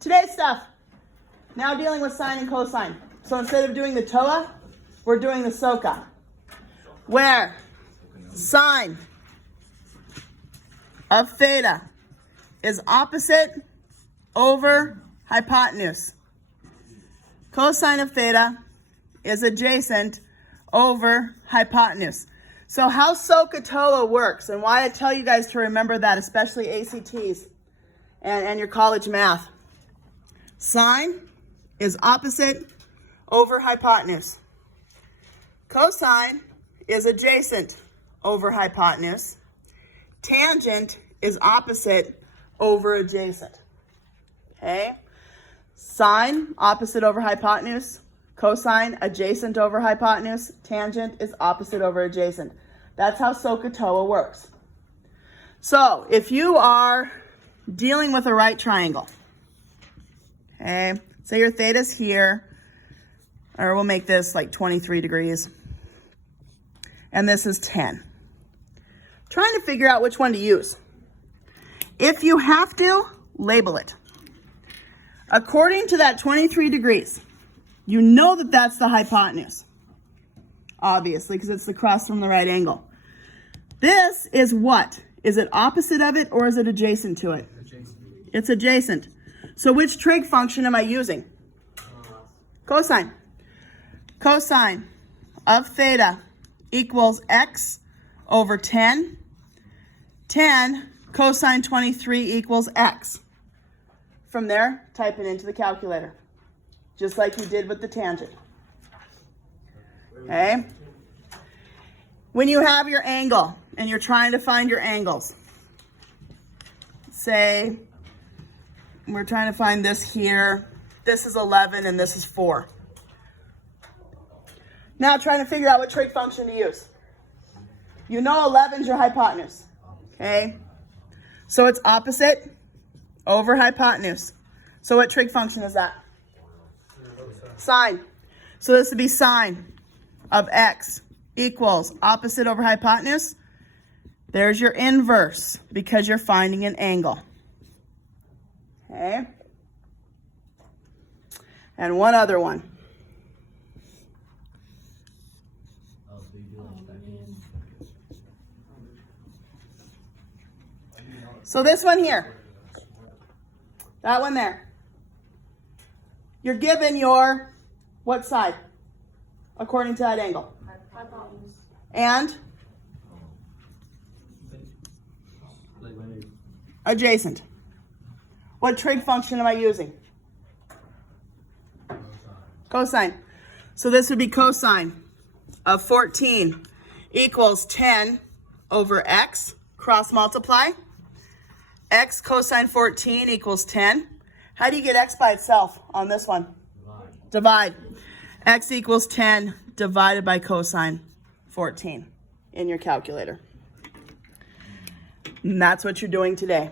Today's stuff. Now dealing with sine and cosine. So instead of doing the TOA, we're doing the SOHCAHTOA. Where sine of theta is opposite over hypotenuse. Cosine of theta is adjacent over hypotenuse. So how SOHCAHTOA works and why I tell you guys to remember that, especially ACTs and your college math. Sine is opposite over hypotenuse. Cosine is adjacent over hypotenuse. Tangent is opposite over adjacent. Okay? Sine, opposite over hypotenuse. Cosine, adjacent over hypotenuse. Tangent is opposite over adjacent. That's how SOHCAHTOA works. So, if you are dealing with a right triangle, okay, say your theta's here, or we'll make this like 23 degrees, and this is 10. Trying to figure out which one to use. If you have to, label it. According to that 23 degrees, you know that that's the hypotenuse, obviously, because it's the cross from the right angle. This is what? Is it opposite of it or is it adjacent to it? Adjacent. It's adjacent. So which trig function am I using? Cosine. Cosine of theta equals x over 10. 10 cosine 23 equals x. From there, type it into the calculator, just like you did with the tangent. Okay? When you have your angle and you're trying to find your angles, say we're trying to find this here, this is 11 and this is 4. Now trying to figure out what trig function to use. You know 11 is your hypotenuse, okay? So it's opposite over hypotenuse. So what trig function is that? Sine. So this would be sine of x equals opposite over hypotenuse. There's your inverse because you're finding an angle. Okay? And one other one. So this one here, that one there, you're given your, what side, according to that angle? Hypotenuse. And? Adjacent. What trig function am I using? Cosine. So this would be cosine of 14 equals 10 over x, cross multiply. X cosine 14 equals 10. How do you get x by itself on this one? Divide. X equals 10 divided by cosine 14 in your calculator. And that's what you're doing today.